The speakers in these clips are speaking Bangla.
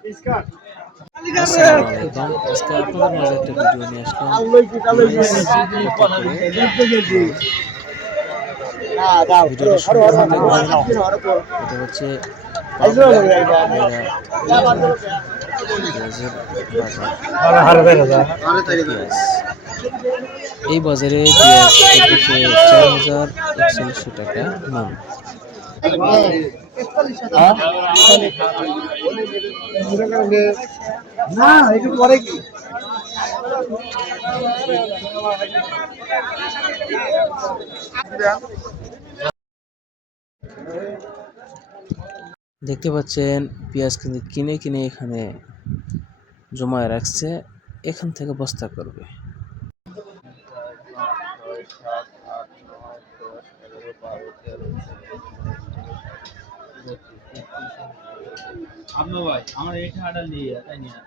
আসসালামু আলাইকুম। আজকে আপনাদের মাঝে একটা ভিডিও নিয়ে আসলাম। পেঁয়াজ কত করে মন? ভিডিওটা সম্পূর্ণ দেখবেন। এটা হচ্ছে পাবনা বৈরা পেঁয়াজের বাজার। কত পেঁয়াজ? এই বাজারে পেঁয়াজ চলতেছে ৪,৪১ টাকা মন। না একটু পরে কি দেখতে পাচ্ছেন পেঁয়াজ কিন্তু কিনে কিনে এখানে জমায় রাখছে, এখান থেকে বস্তা করবে। আপনার ভাই আমার এই টাকাটা নিয়ে তাই নিয়ে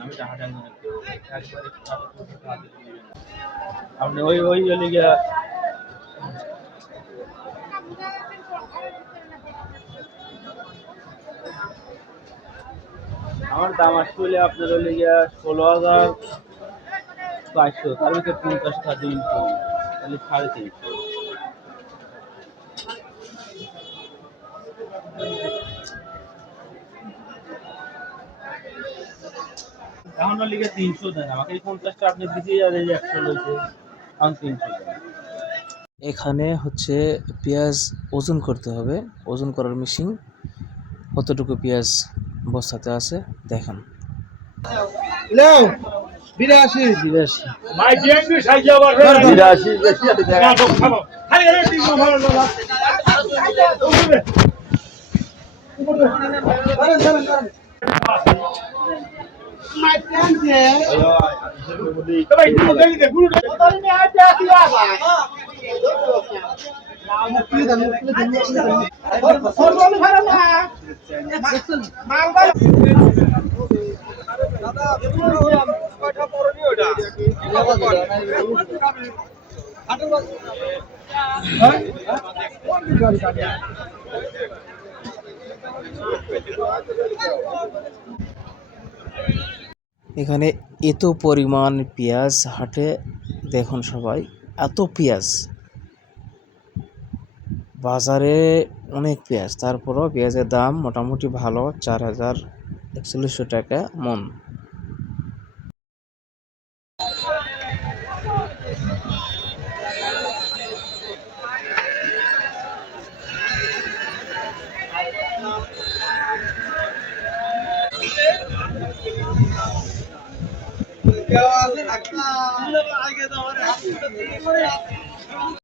আমি টাকাটা নিয়ে একবারে আপনি ওই ওই লিগে আমার দাম আসলে আপনার ওই লিগে ১৬,৪০০, তার ভিতরে ৫০টা দিন তাহলে ৩৫০। এখন লিগে ৩০০ দেন আমাকে, এই ৫০টা আপনি দিতেই আর এই ১০০ লইছে এখন ৩০০ দেন। এখানে হচ্ছে পেঁয়াজ ওজন করতে হবে, ওজন করার মেশিন। কতটুকু পেঁয়াজ বস্তাতে আছে দেখেন। নাও ৮২ বিরাশি। ভাই বিএনপি সাইজা আবার ৮২ বেশি আছে না তো খাবো খালি এর তিন ভালো না মাই ফ্রেন্ড হে ভাই তুমি গলি দে গুরু তোরে মে আতে আসি বাবা মুক্তি দাও সরবল ভালো না মাল ভাই দাদা কয়টা পরনি ওটা এখানে এত পরিমাণ পেঁয়াজ হাটে, দেখুন সবাই, এত পেঁয়াজ বাজারে, অনেক পেঁয়াজ। তারপরও পেঁয়াজের দাম মোটামুটি ভালো, ৪,৪১ টাকা মন। কেউ আছে রাখা আগে তো আমার